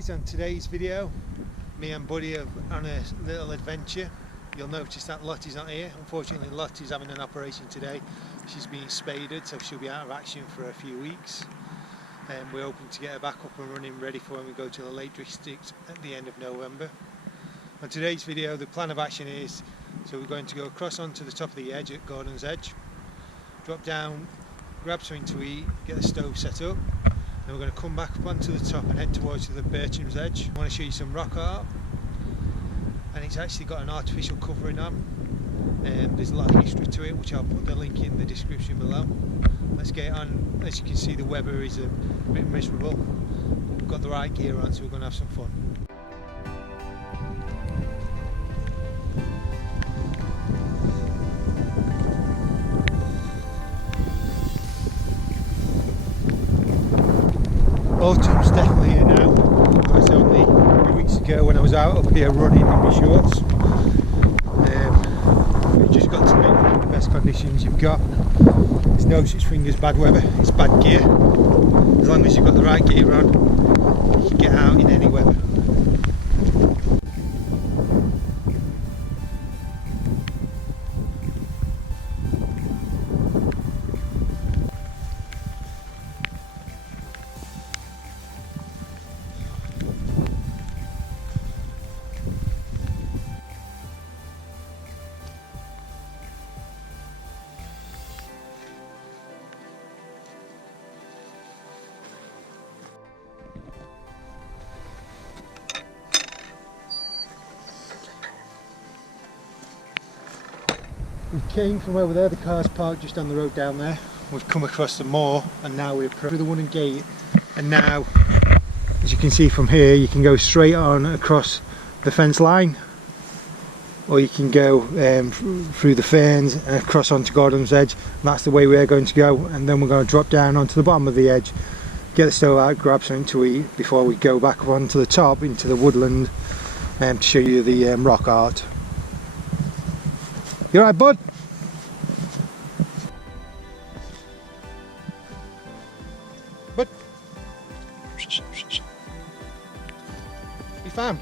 guys, on today's video me and Buddy are on a little adventure. You'll notice that Lottie's not here. Unfortunately Lottie's having an operation today. She's being spaded, so she'll be out of action for a few weeks. We're hoping to get her back up and running, ready for when we go to the Lake District at the end of November. On today's video the plan of action is, so we're going to go across onto the top of the edge at Gardom Edge, drop down, grab something to eat, get the stove set up. Then we're going to come back up onto the top and head towards the Birchen Edge. I want to show you some rock art, and it's actually got an artificial covering on. There's a lot of history to it, which I'll put the link in the description below. Let's get on. As you can see, the weather is a bit miserable. We've got the right gear on, so we're going to have some fun. Autumn's definitely here now. It was only a few weeks ago when I was out up here running in my shorts. You've just got to make the best conditions you've got. There's no such thing as bad weather, it's bad gear. As long as you've got the right gear on, you can get out in any weather. We came from over there, the car's parked just on the road down there. We've come across the moor and now we're through the wooden gate, and now, as you can see from here, you can go straight on across the fence line, or you can go through the ferns and across onto Gardom's Edge. That's the way we're going to go, and then we're going to drop down onto the bottom of the edge, get the stove out, grab something to eat before we go back up onto the top into the woodland to show you the rock art. You alright, bud? Bud? You fine?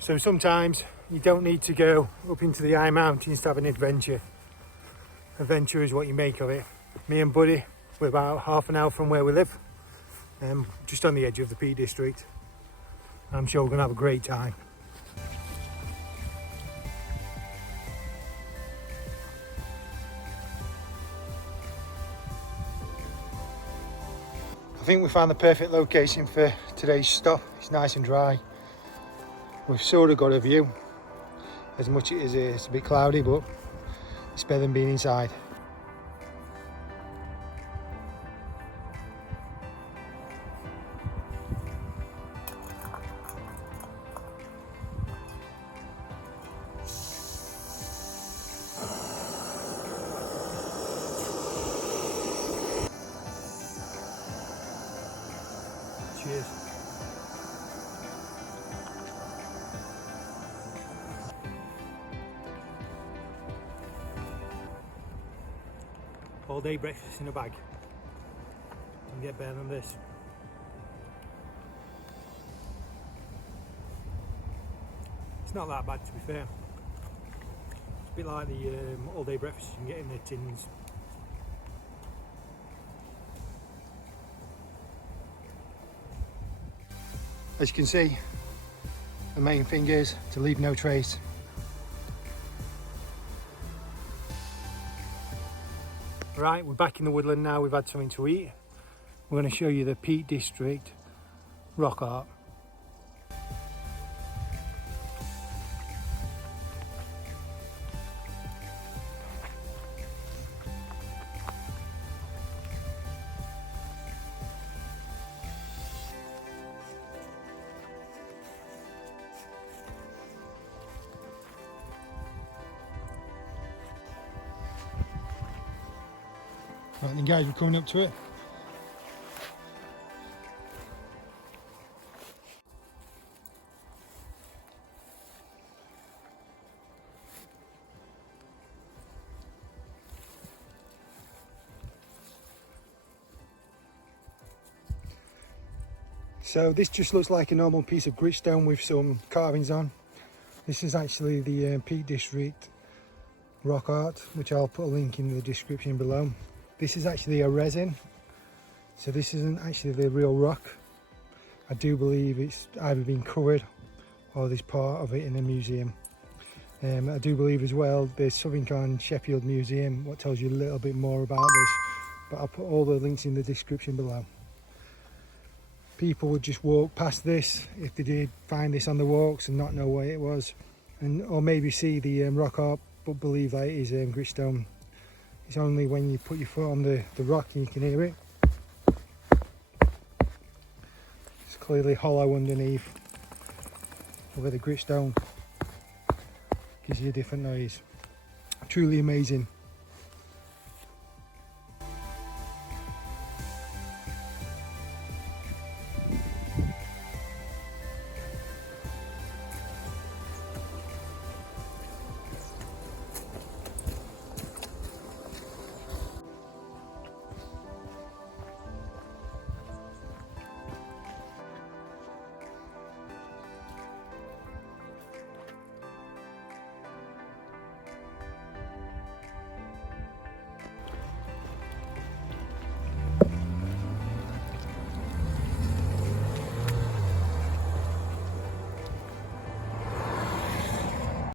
So sometimes you don't need to go up into the high mountains to have an adventure. Adventure is what you make of it. Me and Buddy, we're about half an hour from where we live, just on the edge of the Peak District. I'm sure we're going to have a great time. I think we found the perfect location for today's stop. It's nice and dry. We've sort of got a view, as much as it's a bit cloudy, but it's better than being inside. Cheers. All day breakfast in a bag. Can get better than this. It's not that bad, to be fair. It's a bit like the all day breakfast you can get in the tins. As you can see, the main thing is to leave no trace. Right, we're back in the woodland now, we've had something to eat. We're going to show you the Peak District rock art. Right then guys, we're coming up to it. So this just looks like a normal piece of gritstone with some carvings on. This is actually the Peak District rock art, which I'll put a link in the description below. This is actually a resin, so this isn't actually the real rock. I do believe it's either been covered or there's part of it in a museum. I do believe as well there's something on Sheffield Museum what tells you a little bit more about this, but I'll put all the links in the description below. People would just walk past this if they did find this on the walks and not know what it was, or maybe see the rock art but believe that it is gritstone. It's only when you put your foot on the rock and you can hear it. It's clearly hollow underneath, where the gritstone gives you a different noise. Truly amazing.